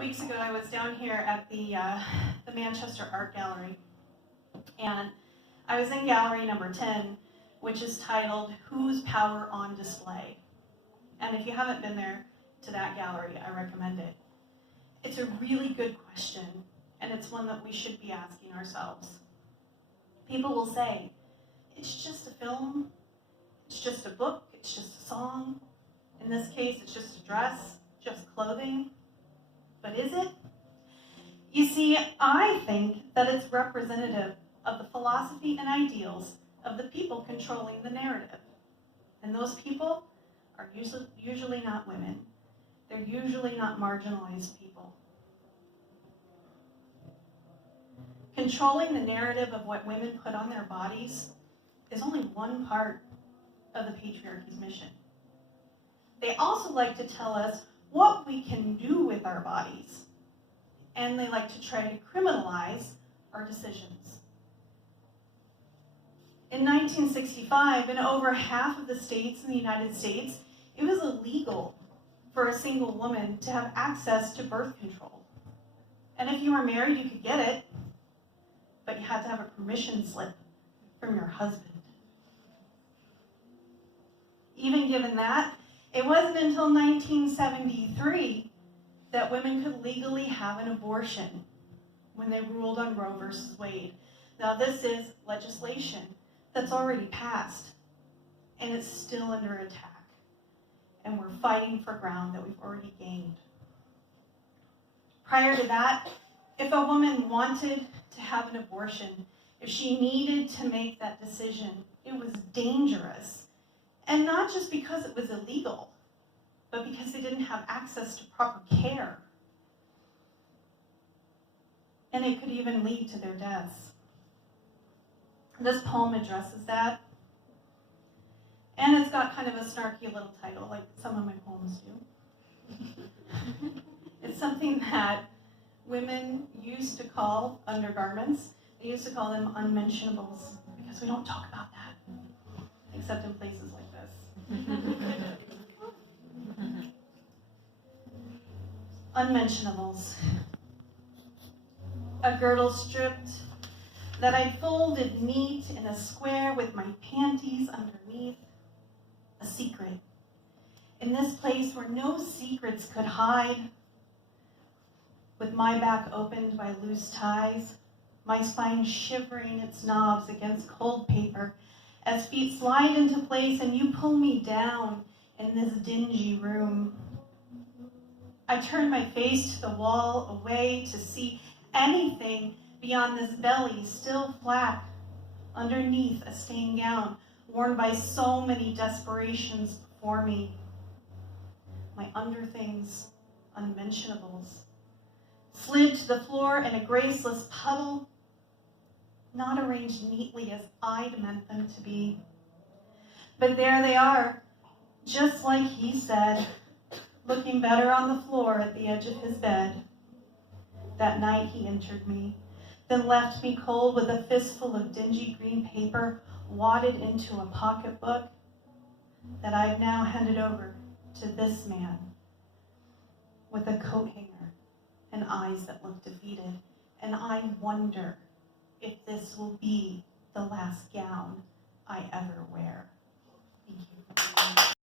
weeks ago, I was down here at the Manchester Art Gallery, and I was in gallery number 10, which is titled, Whose Power on Display? And if you haven't been there to that gallery, I recommend it. It's a really good question, and it's one that we should be asking ourselves. People will say, it's just a film, it's just a book, it's just a song. In this case, it's just a dress, just clothing. But is it? You see, I think that it's representative of the philosophy and ideals of the people controlling the narrative. And those people are usually not women. They're usually not marginalized people. Controlling the narrative of what women put on their bodies is only one part of the patriarchy's mission. They also like to tell us what we can do with our bodies, and they like to try to criminalize our decisions. In 1965, in over half of the states in the United States, it was illegal for a single woman to have access to birth control. And if you were married, you could get it, but you had to have a permission slip from your husband. Even given that, it wasn't until 1973 that women could legally have an abortion when they ruled on Roe versus Wade. Now this is legislation that's already passed, and it's still under attack. And we're fighting for ground that we've already gained. Prior to that, if a woman wanted to have an abortion, if she needed to make that decision, it was dangerous. And not just because it was illegal, but because they didn't have access to proper care. And it could even lead to their deaths. This poem addresses that. And it's got kind of a snarky little title, like some of my poems do. It's something that women used to call undergarments. They used to call them unmentionables, because we don't talk about that, except in places like this. Unmentionables. A girdle stripped that I folded neat in a square with my panties underneath. A secret. In this place where no secrets could hide. With my back opened by loose ties, my spine shivering its knobs against cold paper, as feet slide into place and you pull me down in this dingy room. I turn my face to the wall away to see anything beyond this belly still flat underneath a stained gown worn by so many desperations before me. My underthings, unmentionables, slid to the floor in a graceless puddle, not arranged neatly as I'd meant them to be. But there they are, just like he said, looking better on the floor at the edge of his bed. That night he entered me, then left me cold with a fistful of dingy green paper wadded into a pocketbook that I've now handed over to this man with a coat hanger and eyes that look defeated. And I wonder if this will be the last gown I ever wear. Thank you.